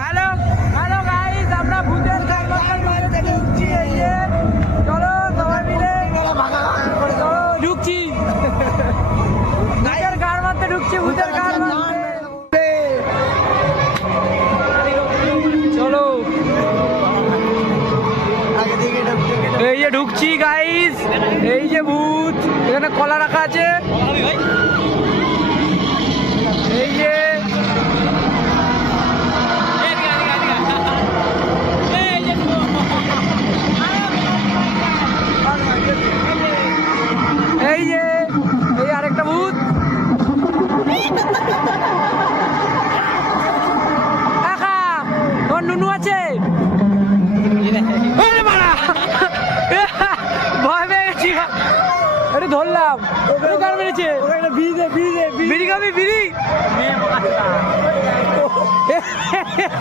Hello hello guys, আমরা ভূতের ঢুকছি। এই যে চলো সবাই মিলে ঢুকছি, ভূতের গাড় মারতে ঢুকছি, ভূতের গাড় মারতে। চলো এই যে ঢুকছি গাইস, এই যে ভূত, এখানে কলা রাখা আছে। এই যে এই যে এই আরেকটা ভূত। কাকা তোমার নুনু আছে? ভয় পেয়ে গেছি, একটু ধরলাম। কার মেরেছে? বিড়ি খাবি? বিড়ি